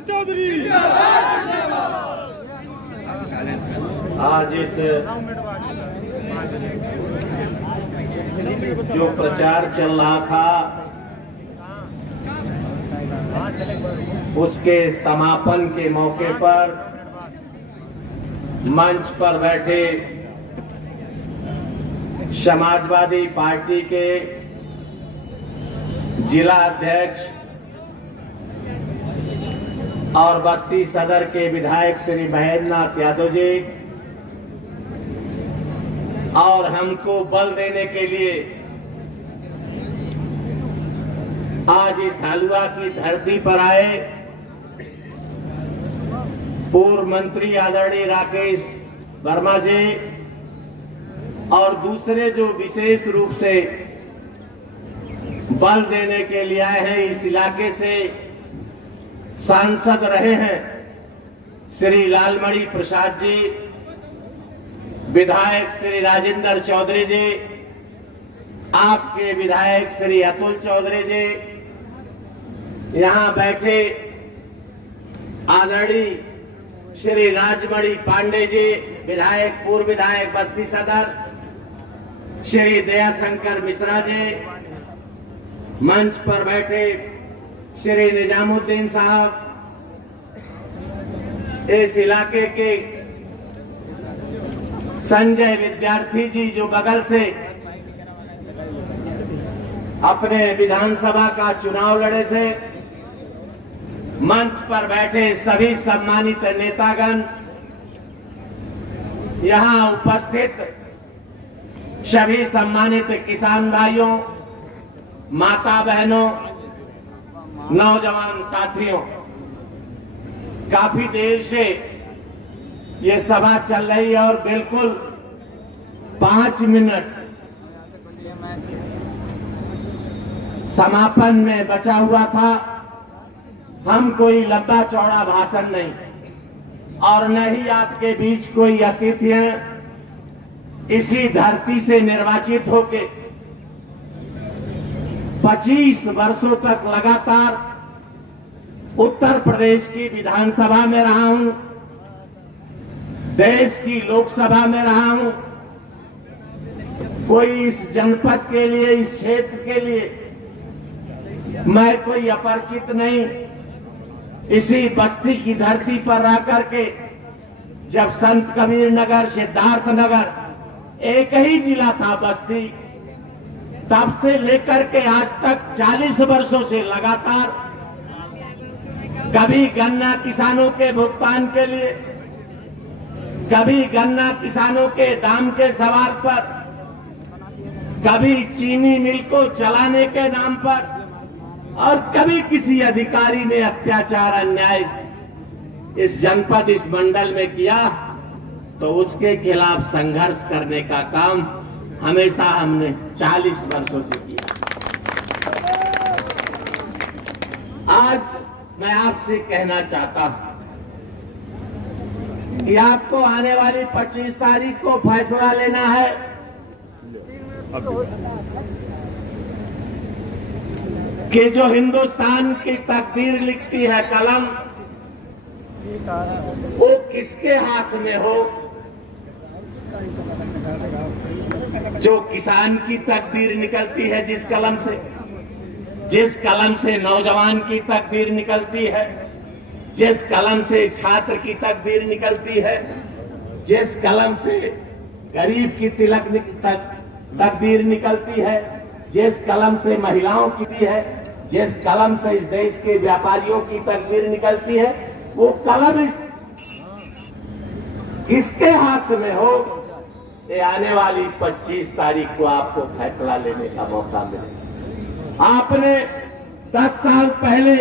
चौधरी। आज इस जो प्रचार चल रहा था उसके समापन के मौके पर मंच पर बैठे समाजवादी पार्टी के जिला अध्यक्ष और बस्ती सदर के विधायक श्री महेंद्रनाथ यादव जी और हमको बल देने के लिए आज इस हलवा की धरती पर आए पूर्व मंत्री आदरणीय राकेश वर्मा जी और दूसरे जो विशेष रूप से बल देने के लिए आए हैं, इस इलाके से सांसद रहे हैं श्री लालमणि प्रसाद जी, विधायक श्री राजेंद्र चौधरी जी, आपके विधायक श्री अतुल चौधरी जी, यहां बैठे आदरणीय श्री राजमणि पांडे जी, विधायक पूर्व विधायक बस्ती सदर, श्री दयाशंकर मिश्रा जी, मंच पर बैठे श्री निजामुद्दीन साहब, इस इलाके के संजय विद्यार्थी जी जो बगल से अपने विधानसभा का चुनाव लड़े थे, मंच पर बैठे सभी सम्मानित नेतागण, यहां उपस्थित सभी सम्मानित किसान भाइयों, माता बहनों, नौजवान साथियों, काफी देर से ये सभा चल रही है और बिल्कुल 5 मिनट समापन में बचा हुआ था। हम कोई लंबा चौड़ा भाषण नहीं और न ही आपके बीच कोई अतिथि हैं, इसी धरती से निर्वाचित होके 25 वर्षों तक लगातार उत्तर प्रदेश की विधानसभा में रहा हूं, देश की लोकसभा में रहा हूं। कोई इस जनपद के लिए, इस क्षेत्र के लिए मैं कोई अपरिचित नहीं। इसी बस्ती की धरती पर रह करके जब संत कबीर नगर, सिद्धार्थ नगर एक ही जिला था बस्ती, तब से लेकर के आज तक 40 वर्षों से लगातार कभी गन्ना किसानों के भुगतान के लिए, कभी गन्ना किसानों के दाम के सवाल पर, कभी चीनी मिल को चलाने के नाम पर और कभी किसी अधिकारी ने अत्याचार अन्याय इस जनपद, इस मंडल में किया तो उसके खिलाफ संघर्ष करने का काम हमेशा हमने 40 वर्षों से किया। आज मैं आपसे कहना चाहता हूं कि आपको आने वाली 25 तारीख को फैसला लेना है कि जो हिंदुस्तान की तकदीर लिखती है कलम, वो किसके हाथ में हो। जो किसान की तकदीर निकलती है जिस कलम से नौजवान की तकदीर निकलती है, जिस कलम से छात्र की तकदीर निकलती है, जिस कलम से गरीब की तकदीर निकलती है, जिस कलम से महिलाओं की है, जिस कलम से इस देश के व्यापारियों की तकदीर निकलती है, वो कलम किसके हाथ में हो, ये आने वाली 25 तारीख को आपको फैसला लेने का मौका मिलेगा। आपने 10 साल पहले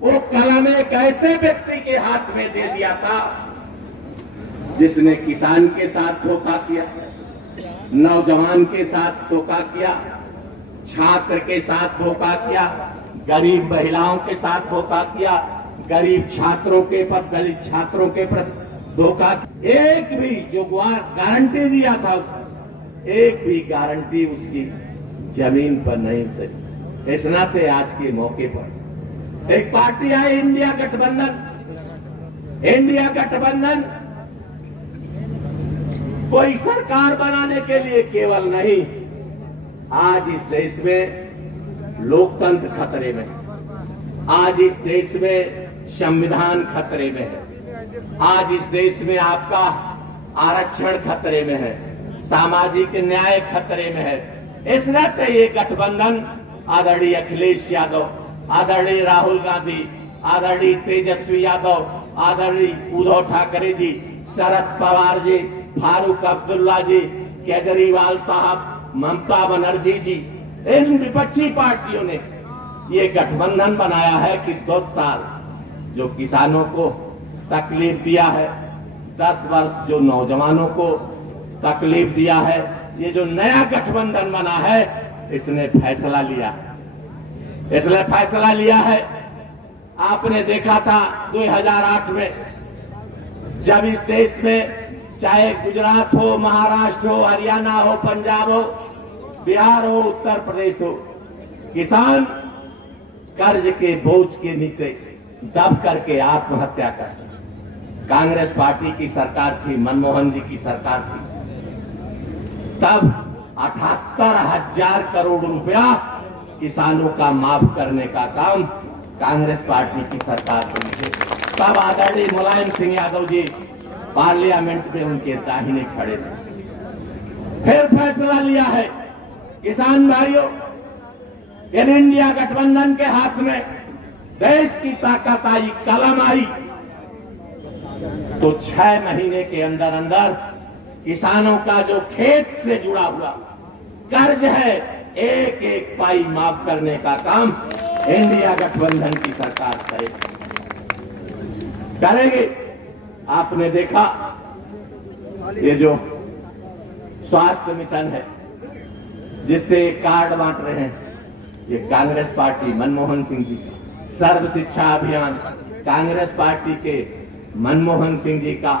वो कलम एक ऐसे व्यक्ति के हाथ में दे दिया था जिसने किसान के साथ धोखा किया, नौजवान के साथ धोखा किया, छात्र के साथ धोखा किया, गरीब महिलाओं के साथ धोखा किया, गरीब छात्रों के पर, दलित छात्रों के प्रति धोखा। एक भी जो गारंटी दिया था, एक भी गारंटी उसकी जमीन पर नहीं उतरी। इस नाते आज के मौके पर एक पार्टी है इंडिया गठबंधन। इंडिया गठबंधन कोई सरकार बनाने के लिए केवल नहीं, आज इस देश में लोकतंत्र खतरे में, आज इस देश में संविधान खतरे में है, आज इस देश में आपका आरक्षण खतरे में है, सामाजिक न्याय खतरे में है। इस नाते ये गठबंधन आदरणीय अखिलेश यादव, आदरणीय राहुल गांधी, आदरणीय तेजस्वी यादव, आदरणीय उद्धव ठाकरे जी, शरद पवार जी, फारूक अब्दुल्ला जी, केजरीवाल साहब, ममता बनर्जी जी, इन विपक्षी पार्टियों ने ये गठबंधन बनाया है कि 10 साल जो किसानों को तकलीफ दिया है, 10 वर्ष जो नौजवानों को तकलीफ दिया है, ये जो नया गठबंधन बना है इसने फैसला लिया, इसने फैसला लिया है। आपने देखा था 2008 में जब इस देश में चाहे गुजरात हो, महाराष्ट्र हो, हरियाणा हो, पंजाब हो, बिहार हो, उत्तर प्रदेश हो, किसान कर्ज के बोझ के नीचे दब करके आत्महत्या कर। कांग्रेस पार्टी की सरकार थी, मनमोहन जी की सरकार थी, तब 78,000 करोड़ रुपया किसानों का माफ करने का काम कांग्रेस पार्टी की सरकार की। तब आदरणीय मुलायम सिंह यादव जी पार्लियामेंट में उनके दाहिने खड़े थे। फिर फैसला लिया है किसान भाइयों, यदि इंडिया गठबंधन के हाथ में देश की ताकत आई, कलम आई, तो 6 महीने के अंदर अंदर किसानों का जो खेत से जुड़ा हुआ कर्ज है, एक एक पाई माफ करने का काम इंडिया गठबंधन की सरकार करेगी। आपने देखा ये जो स्वास्थ्य मिशन है जिससे कार्ड बांट रहे हैं, ये कांग्रेस पार्टी मनमोहन सिंह जी का। सर्व शिक्षा अभियान कांग्रेस पार्टी के मनमोहन सिंह जी का।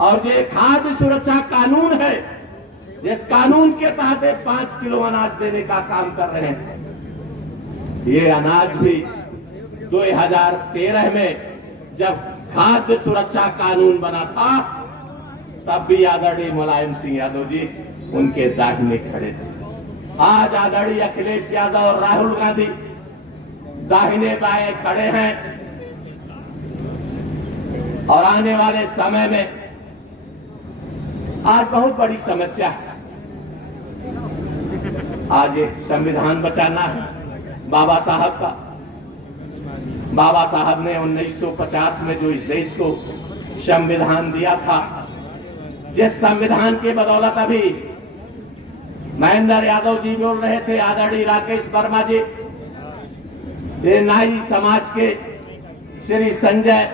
और ये खाद्य सुरक्षा कानून है, जिस कानून के तहत 5 किलो अनाज देने का काम कर रहे हैं, ये अनाज भी 2013 में जब खाद्य सुरक्षा कानून बना था तब भी आदरणीय मुलायम सिंह यादव जी उनके दाहिने खड़े थे। आज आदरणीय अखिलेश यादव और राहुल गांधी दाहिने बाएं खड़े हैं और आने वाले समय में आज बहुत बड़ी समस्या है। आज एक संविधान बचाना है बाबा साहब का। बाबा साहब ने 1950 में जो इस देश को संविधान दिया था, जिस संविधान के बदौलत अभी महेंद्र यादव जी बोल रहे थे, आदरणीय राकेश वर्मा जी, ये नाई समाज के श्री संजय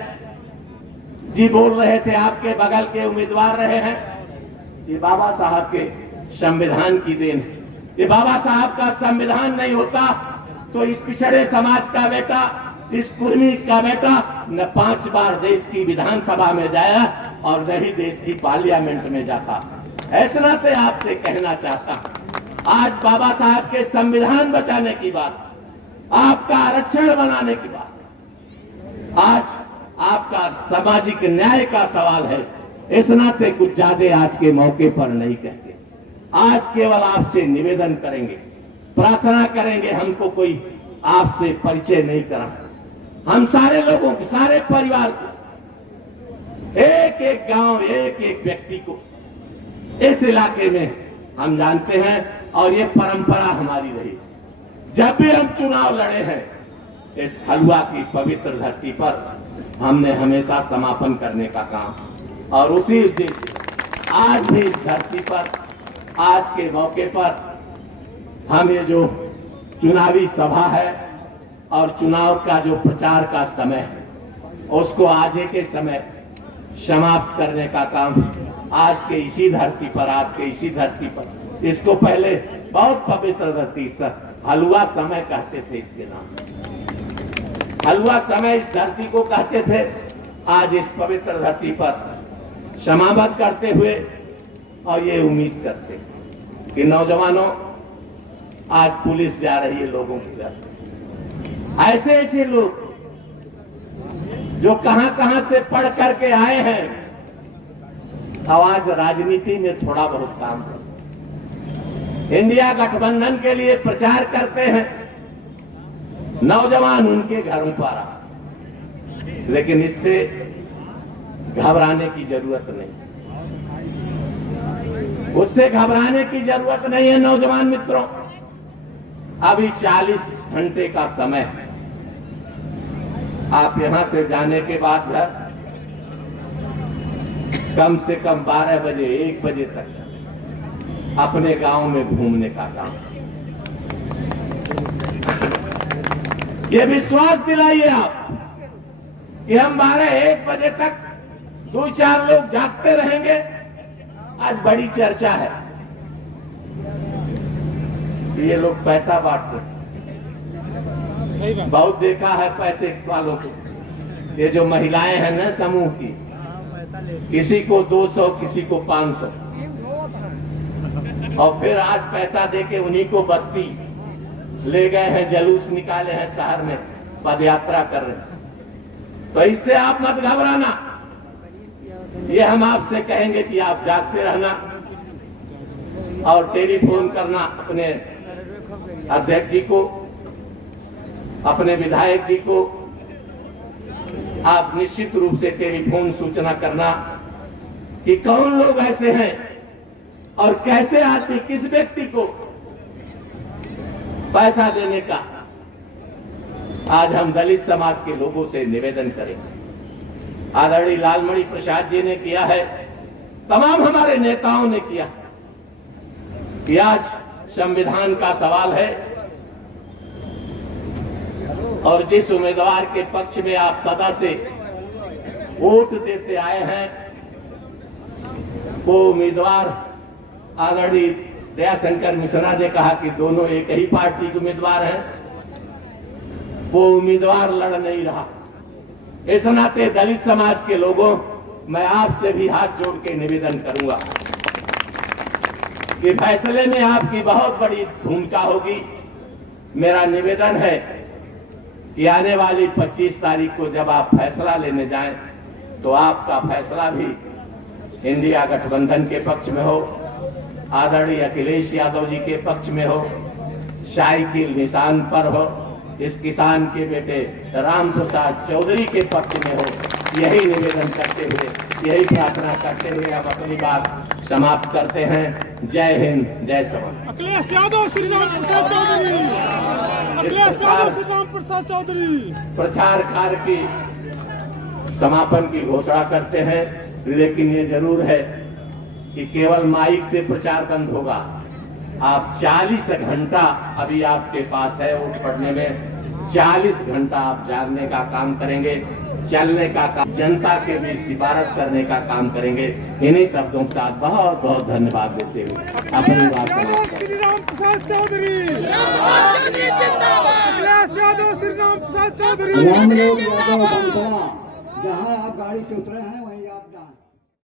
जी बोल रहे थे, आपके बगल के उम्मीदवार रहे हैं, ये बाबा साहब के संविधान की देन है। ये बाबा साहब का संविधान नहीं होता तो इस पिछड़े समाज का बेटा, इस कुर्मी का बेटा न 5 बार देश की विधानसभा में जाया और न ही देश की पार्लियामेंट में जाता। ऐसा नाते आपसे कहना चाहता हूं, आज बाबा साहब के संविधान बचाने की बात, आपका आरक्षण बनाने की बात, आज आपका सामाजिक न्याय का सवाल है। इस नाते कुछ ज्यादा आज के मौके पर नहीं कहते। आज केवल आपसे निवेदन करेंगे, प्रार्थना करेंगे, हमको कोई आपसे परिचय नहीं करा। हम सारे लोगों को, सारे परिवार को, एक एक गांव, एक एक व्यक्ति को इस इलाके में हम जानते हैं और ये परंपरा हमारी रही। जब भी हम चुनाव लड़े हैं इस हलवा की पवित्र धरती पर, हमने हमेशा समापन करने का काम, और उसी उद्देश्य से आज भी इस धरती पर, आज के मौके पर हम ये जो चुनावी सभा है और चुनाव का जो प्रचार का समय है, उसको आज के समय समाप्त करने का काम आज के इसी धरती पर, आज के इसी धरती पर, इसको पहले बहुत पवित्र धरती हलवा समय कहते थे, इसके नाम हलवा समय इस धरती को कहते थे। आज इस पवित्र धरती पर समाप्त करते हुए और ये उम्मीद करते कि नौजवानों, आज पुलिस जा रही है लोगों की घर, ऐसे ऐसे लोग जो कहां से पढ़ करके आए हैं, अब आज राजनीति में थोड़ा बहुत काम है। इंडिया गठबंधन के लिए प्रचार करते हैं नौजवान उनके घरों पर आ, लेकिन इससे घबराने की जरूरत नहीं, उससे घबराने की जरूरत नहीं है। नौजवान मित्रों, अभी 40 घंटे का समय है। आप यहां से जाने के बाद घर कम से कम 12 बजे 1 बजे तक अपने गांव में घूमने का काम, ये विश्वास दिलाइए आप कि हम 12-1 बजे तक 2-4 लोग जागते रहेंगे। आज बड़ी चर्चा है कि ये लोग पैसा बांटते हैं। बहुत देखा है पैसे वालों को, ये जो महिलाएं हैं ना समूह की, किसी को 200 किसी को 500, और फिर आज पैसा देके उन्हीं को बस्ती ले गए हैं, जुलूस निकाले हैं, शहर में पदयात्रा कर रहे हैं। तो इससे आप मत घबराना, ये हम आपसे कहेंगे कि आप जागते रहना और टेलीफोन करना अपने अध्यक्ष जी को, अपने विधायक जी को। आप निश्चित रूप से टेलीफोन सूचना करना कि कौन लोग ऐसे हैं और कैसे आदमी किस व्यक्ति को पैसा देने का आज हम दलित समाज के लोगों से निवेदन करेंगे। आदरणीय लालमणि प्रसाद जी ने किया है, तमाम हमारे नेताओं ने किया कि आज संविधान का सवाल है और जिस उम्मीदवार के पक्ष में आप सदा से वोट देते आए हैं, वो उम्मीदवार आदरणीय दयाशंकर मिश्रा ने कहा कि दोनों एक ही पार्टी के उम्मीदवार हैं, वो उम्मीदवार लड़ नहीं रहा। इस नाते दलित समाज के लोगों, मैं आपसे भी हाथ जोड़ के निवेदन करूंगा कि फैसले में आपकी बहुत बड़ी भूमिका होगी। मेरा निवेदन है कि आने वाली 25 तारीख को जब आप फैसला लेने जाएं, तो आपका फैसला भी इंडिया गठबंधन के पक्ष में हो, आदरणीय अखिलेश यादव जी के पक्ष में हो, साइकिल निशान पर हो, इस किसान के बेटे राम प्रसाद चौधरी के पक्ष में हो। यही निवेदन करते हुए, यही प्रार्थना करते हुए आप अपनी बात समाप्त करते हैं। जय हिंद, जय समान। अखिलेश यादव श्री राम प्रसाद चौधरी, अखिलेश यादव श्री राम प्रसाद चौधरी प्रचार कार्य की समापन की घोषणा करते हैं, लेकिन ये जरूर है कि केवल माइक से प्रचार बंद होगा। आप 40 घंटा अभी आपके पास है वोट पड़ने में, 40 घंटा आप जागने का काम करेंगे, चलने का काम, जनता के बीच सिफारिश करने का काम करेंगे। इन्हीं शब्दों के साथ बहुत बहुत धन्यवाद देते हुए अपनी बात श्री राम प्रसाद चौधरी, अखिलेश यादव श्री राम प्रसाद चौधरी। हम लोग जहाँ आप गाड़ी से उतरे हैं